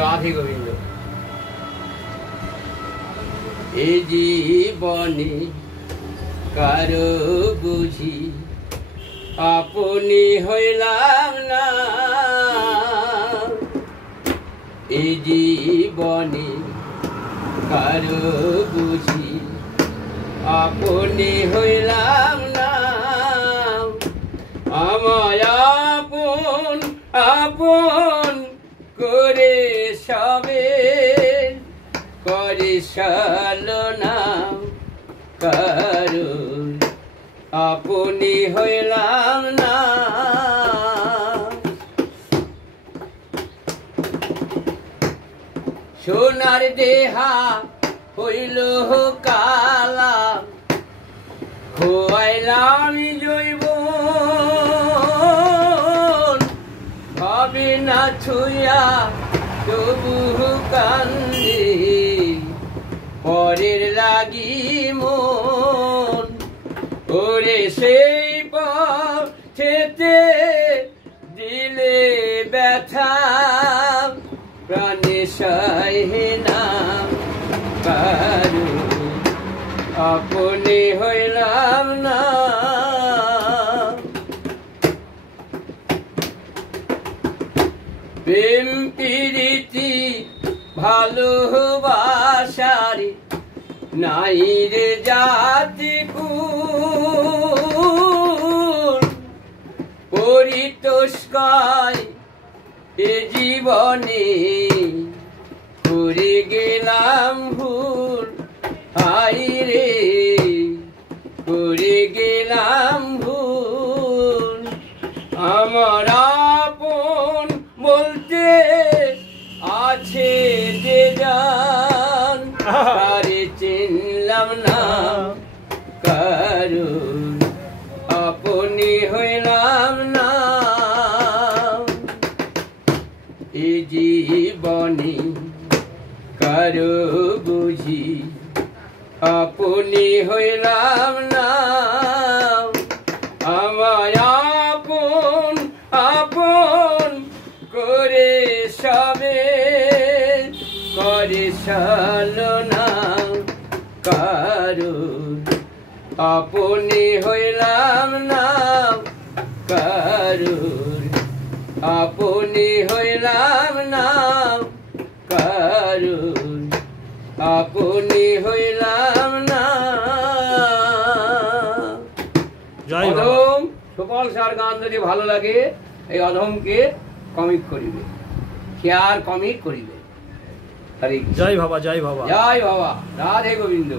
রাধে গোবিন্দ। এ জীবনে কারো বুঝি আপনি হইলাম না, এ জীবনে কারো বুঝি আপনি হইলাম না। আমায় আপন আপন করে সবে করে সালনা কারো আপনি হইলাম না। সোনার দেহা হইল কালা, খোয়াইলাম জৈব হবে না ছুঁয়া তবু কান্দি পরের লাগি মন। ওরে সেই পথেতে দিলে ব্যথা প্রাণে সহে না কারো আপনি হইলাম না। প্রেম প্রীতি ভালোবাসার নাই রে জাতি কুল, পরিতোষকায় এ জীবনে করে গেলাম ভুল। হাই রে করে গেলাম ভুল। আমার আপন বলতে আছে যে জান, তারে চিনলাম না কারো আপনি হইলাম না। এ জীবনে কারো বুঝি আপনি হইলাম না। আমার আপন আপন করে সবে করে সালনা কারো আপনি হইলাম না কারো আপনি হইলাম না কারো আপনি হইলাম না। অধম সুফল সার গান যদি ভালো লাগে এই অধমকে কমিট করিবে, শেয়ার কমিট করিবে। জয় বাবা, জয় বাবা, জয় বাবা, রাধে গোবিন্দ।